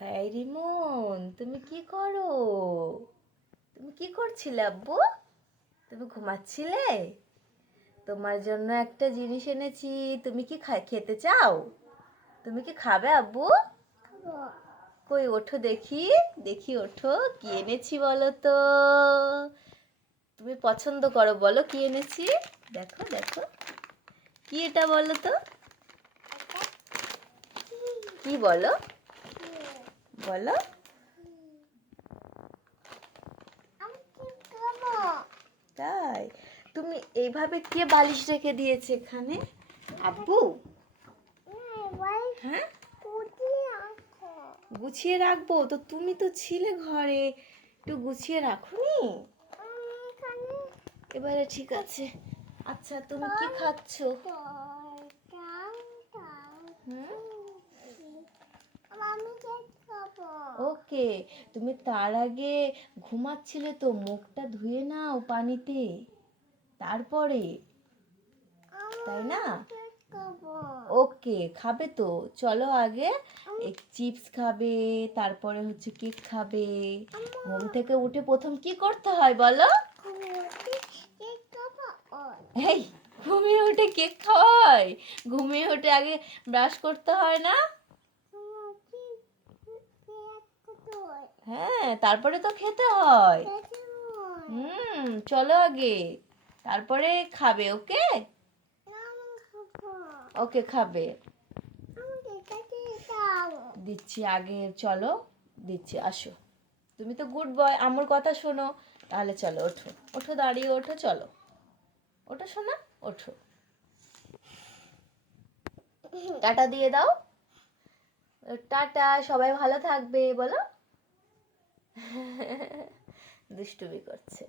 এই রিমন তুমি কি করো? তুমি কি করছিলে আব্বু? তুমি ঘুমাচ্ছিলে? তোমার জন্য একটা জিনিস এনেছি তুমি কি খেতে চাও? তুমি কি খাবে আব্বু? কই ওঠো দেখি দেখি ওঠো কি এনেছি বলো তো? তুমি পছন্দ করো বলো কি এনেছি? দেখো দেখো। কি এটা বলো তো? কি বলো? বলো। তাই। তুমি এইভাবে কে বালিশ রেখে দিয়েছে এখানে? আব্বু? হ্যাঁ গুছিয়ে রাখব? তো তুমি তো ছিলে ঘরে। একটু গুছিয়ে রাখোনি? এবারে ঠিক আছে। আচ্ছা তুমি কি খাচ্ছ? হুম? ওকে, তুমি তার আগে ঘুমাচ্ছিলে তো, মুখটা ধুয়ে নাও পানিতে। তারপরে, তাই না? ওকে, খাবে তো। চলো আগে চিপস খাবে, তারপরে হচ্ছে কেক খাবে। ঘুম থেকে উঠে প্রথম কি করতে হয় বলো? এই, ঘুমিয়ে উঠে কেক খাওয়া হয়। ঘুমিয়ে উঠে আগে ব্রাশ করতে হয় না? হ্যাঁ তারপরে তো খেতে হয়। হুম, চলো আগে। তারপরে খাবে, ওকে? ওকে, খাবে। দিচ্ছি আগে, চলো। দিচ্ছি, আসো। তুমি তো গুড বয়, আমার কথা শোনো। তাহলে চলো, ওঠো। ওঠো, দাঁড়িয়ে ওঠো, চলো। ওঠো শোনা ওঠো। টাটা দিয়ে দাও। টাটা, সবাই ভালো থাকবে, বলো। দুষ্টুমি করছে।